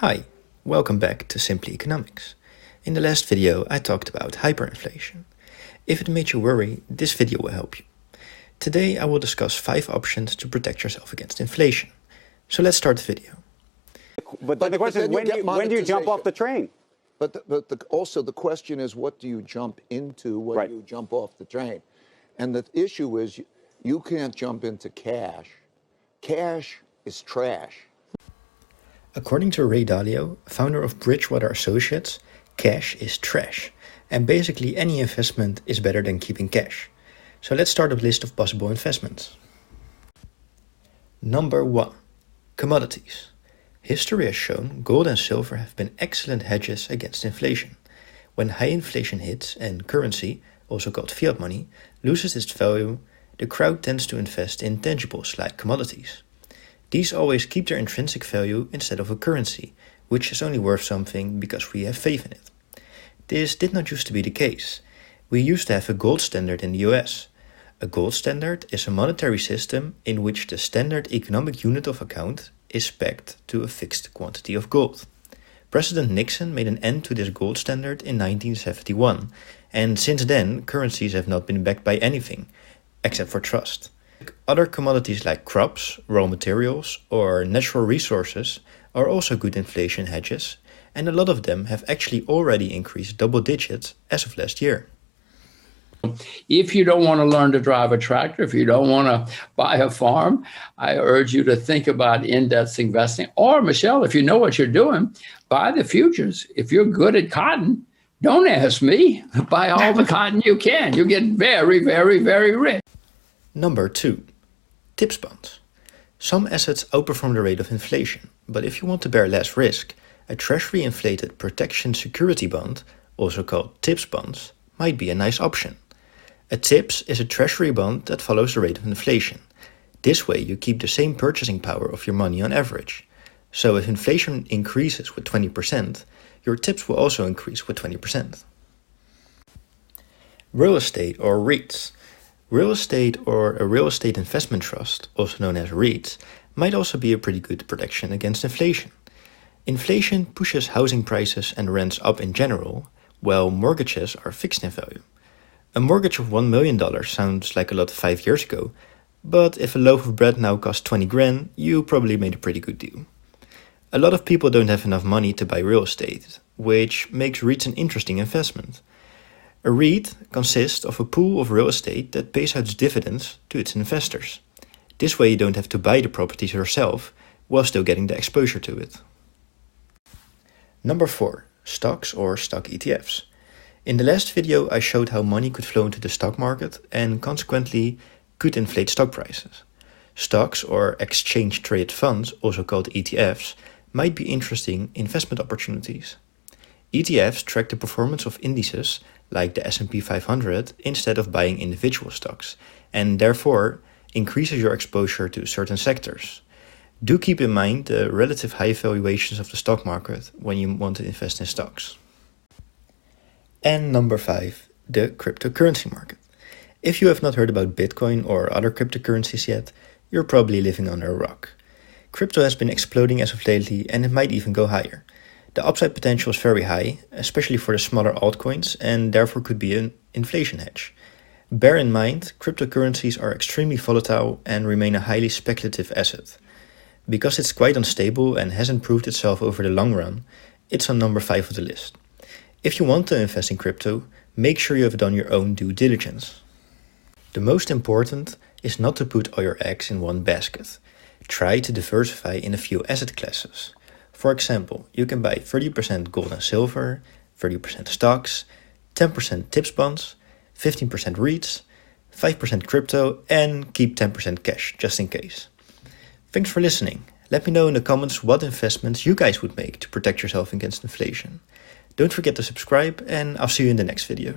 Hi, welcome back to Simply Economics. In the last video I talked about hyperinflation. If it made you worry, this video will help you. Today I will discuss 5 options to protect yourself against inflation. So let's start the video. But the question is, when do you jump off the train? Also the question is, what do you jump into when you jump off the train? And the issue is, you can't jump into cash. Cash is trash. According to Ray Dalio, founder of Bridgewater Associates, cash is trash, and basically any investment is better than keeping cash. So let's start a list of possible investments. Number 1. Commodities. History has shown gold and silver have been excellent hedges against inflation. When high inflation hits and currency, also called fiat money, loses its value, the crowd tends to invest in tangibles like commodities. These always keep their intrinsic value instead of a currency, which is only worth something because we have faith in it. This did not used to be the case. We used to have a gold standard in the US. A gold standard is a monetary system in which the standard economic unit of account is pegged to a fixed quantity of gold. President Nixon made an end to this gold standard in 1971, and since then currencies have not been backed by anything, except for trust. Other commodities like crops, raw materials, or natural resources are also good inflation hedges, and a lot of them have actually already increased double digits as of last year. If you don't want to learn to drive a tractor, if you don't want to buy a farm, I urge you to think about index investing. Or, Michelle, if you know what you're doing, buy the futures. If you're good at cotton, don't ask me. Buy all the cotton you can. You get very, very, very rich. Number 2. TIPS bonds. Some assets outperform the rate of inflation, but if you want to bear less risk, a Treasury inflated protection security bond, also called TIPS bonds, might be a nice option. A TIPS is a Treasury bond that follows the rate of inflation. This way you keep the same purchasing power of your money on average. So if inflation increases with 20%, your TIPS will also increase with 20%. Real estate or REIT'S. Real estate or a real estate investment trust, also known as REIT'S, might also be a pretty good protection against inflation. Inflation pushes housing prices and rents up in general, while mortgages are fixed in value. A mortgage of $1 million sounds like a lot 5 years ago, but if a loaf of bread now costs 20 grand, you probably made a pretty good deal. A lot of people don't have enough money to buy real estate, which makes REITs an interesting investment. A REIT consists of a pool of real estate that pays out dividends to its investors. This way you don't have to buy the properties yourself, while still getting the exposure to it. Number 4. Stocks or stock ETFs. In the last video I showed how money could flow into the stock market and consequently could inflate stock prices. Stocks or exchange-traded funds, also called ETFs, might be interesting investment opportunities. ETFs track the performance of indices like the S&P 500 instead of buying individual stocks, and therefore increases your exposure to certain sectors. Do keep in mind the relative high valuations of the stock market when you want to invest in stocks. And number 5, the cryptocurrency market. If you have not heard about Bitcoin or other cryptocurrencies yet, you're probably living under a rock. Crypto has been exploding as of lately and it might even go higher. The upside potential is very high, especially for the smaller altcoins, and therefore could be an inflation hedge. Bear in mind, cryptocurrencies are extremely volatile and remain a highly speculative asset. Because it's quite unstable and hasn't proved itself over the long run, it's on number 5 of the list. If you want to invest in crypto, make sure you have done your own due diligence. The most important is not to put all your eggs in one basket. Try to diversify in a few asset classes. For example, you can buy 30% gold and silver, 30% stocks, 10% TIPS bonds, 15% REITs, 5% crypto, and keep 10% cash, just in case. Thanks for listening. Let me know in the comments what investments you guys would make to protect yourself against inflation. Don't forget to subscribe, and I'll see you in the next video.